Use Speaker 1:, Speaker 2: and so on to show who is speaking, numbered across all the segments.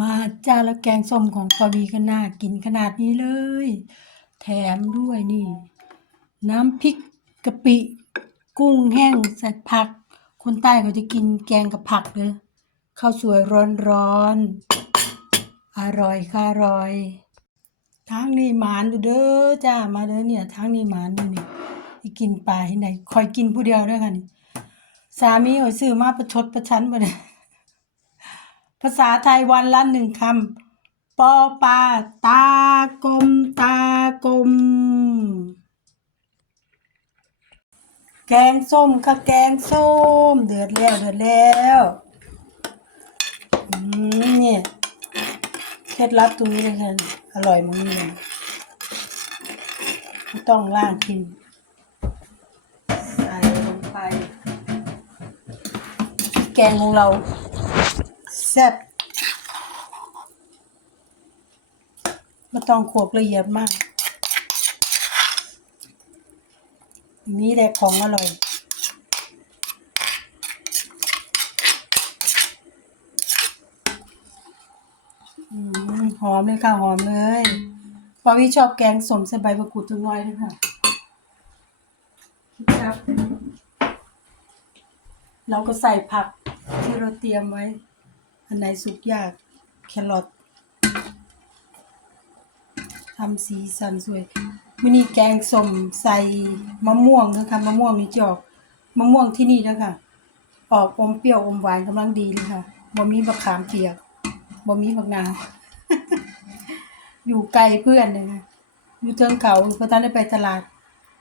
Speaker 1: มาจ้าแล้วแกงส้มของปอบีก็น่ากินขนาดนี้เลย แถมด้วยนี่ น้ำพริกกะปิ กุ้งแห้งใส่ผัก คนใต้เขาจะกินแกงกับผักเลยข้าวสวยร้อนๆอร่อยค่ะอร่อยทางนี้หมานอยู่เด้อจ้ามาเด้อเนี่ยทางนี้หมานนี่ไปกินปลาที่ไหนคอยกินผู้เดียวด้อค่ะนี่สามีเขาซื้อมาประชดประชันมาเลย ภาษาไทยวันละหนึ่งคำ ปอปาตากลมตากลม แกงส้มค่ะแกงส้ม เดือดแล้วเดือดแล้วเนี่ยเคล็ดลับตรงนี้เลยค่ะ อร่อยมากเลยไม่ต้องล่างกินใส่ลงไป แกงของเรา ซ่บม่ต้องขลกละเอียดมากนี้แหละของอร่อยอหอมเลยค่ะ หอมเลยเพราะพี่ชอบแกงสมใส่ใบมะกรูดจังน้อยด้วยค่ะครับ เราก็ใส่ผักที่เราเตรียมไว้ อันไหนสุกยาก แครอททำสีสันสวยมินี่แกงส้มใส่มะม่วงนะคะมะม่วงนี่จอกมะม่วงที่นี่นะคะออกอมเปรี้ยวอมหวานกำลังดีเลยค่ะบ่มีมะขามเปียกบ่มีผักนาวอยู่ไกลเพื่อนเลยนะอยู่เทิงเขาเพราะท่านได้ไปตลาด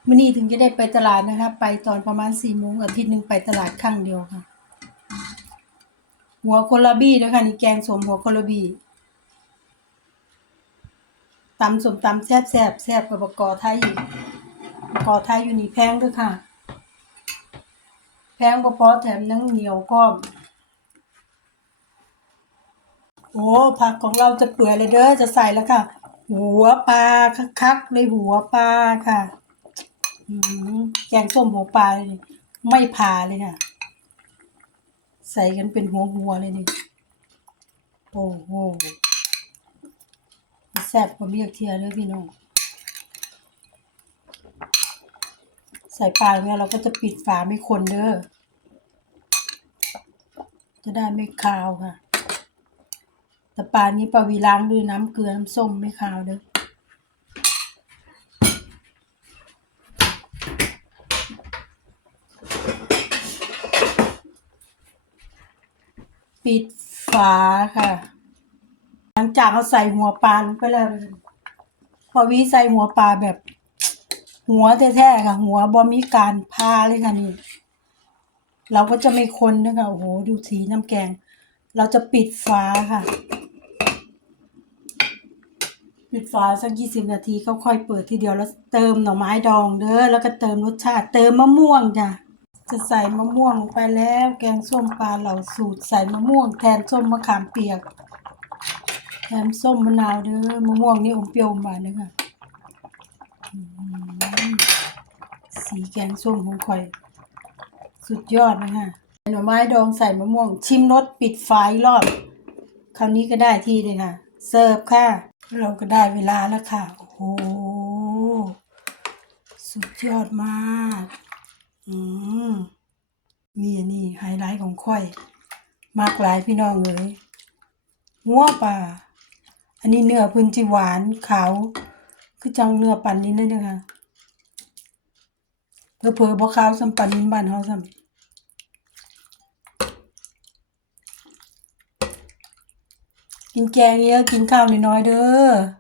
Speaker 1: มื่อนี้ถึงจะได้ไปตลาดนะคะ ไปตอนประมาณสี่โมงอาทิตย์หนึ่งไปตลาดครั้งเดียวค่ะ หัวโคลาบี้นะคะนี่แกงสมหัวโคลาบี้ตำสมตำแซ่บแซ่บแซ่บกับบกอไทยอีกบกอไทยอยู่นี่แพงด้วยค่ะ แพงบ่พอแถมนังเหนียวก้อมโอ้ผักของเราจะเปื่อยเลยเด้อจะใส่แล้วค่ะ หัวปลาคักๆเลยหัวปลาค่ะแกงส้มหัวปลาเลยไม่ผ่าเลยค่ะ ใส่กันเป็นหัวหัวเลยนี่โอ้โหแซ่บกว่าเบียกเทียเลยพี่น้องใส่ปลาเนี่ยเราก็จะปิดฝาไม่คนเด้อจะได้ไม่คาวค่ะ แต่ปลานี้ปลาวีล้างด้วยน้ำเกลือน้ำส้มไม่คาวเด้อ ปิดฝาค่ะ หลังจากเราใส่หัวปลาลงไปแล้วพอวิใส่หัวปลาแบบ หัวแท้ๆค่ะ หัวบอมีการพาเลยค่ะนี่เราก็จะไม่คนนะคะโอ้โหดูสีน้ำแกง เราจะปิดฝาค่ะ ปิดฝาสักยี่สิบนาทีก็ค่อยเปิดทีเดียวแล้วเติมหน่อไม้ดองเด้อแล้วก็เติมรสชาติ เติมมะม่วงจ้ะ จะใส่มะม่วงลงไปแล้ว แกงส้มปลาเหล่าสูตร ใส่มะม่วงแทนส้มมะขามเปียกแถมส้มมะนาวเด้อมะม่วงนี่อมเปรี้ยวมหวานเลยค่ะสีแกงส้มของข่อย สุดยอดนะคะหน่อไม้ดองใส่มะม่วง ชิมรสปิดฝายรอบ คราวนี้ก็ได้ที่เลยค่ะ เสิร์ฟค่ะ เราก็ได้เวลาแล้วค่ะ โอ้โห สุดยอดมาก อืมนี่อันนี่ไฮไลท์ของข่อย มากหลายพี่น้องเลยหัวปลาอันนี้เนื้อพื้นจีหวานขาว คือจังเนื้อปันนี้เลยนะคะเพื่อเพื่อบ่ขาวสำปันนินบ้านเฮาซ้ำกินแกงเยอะกินข้าวน้อยๆเด้อ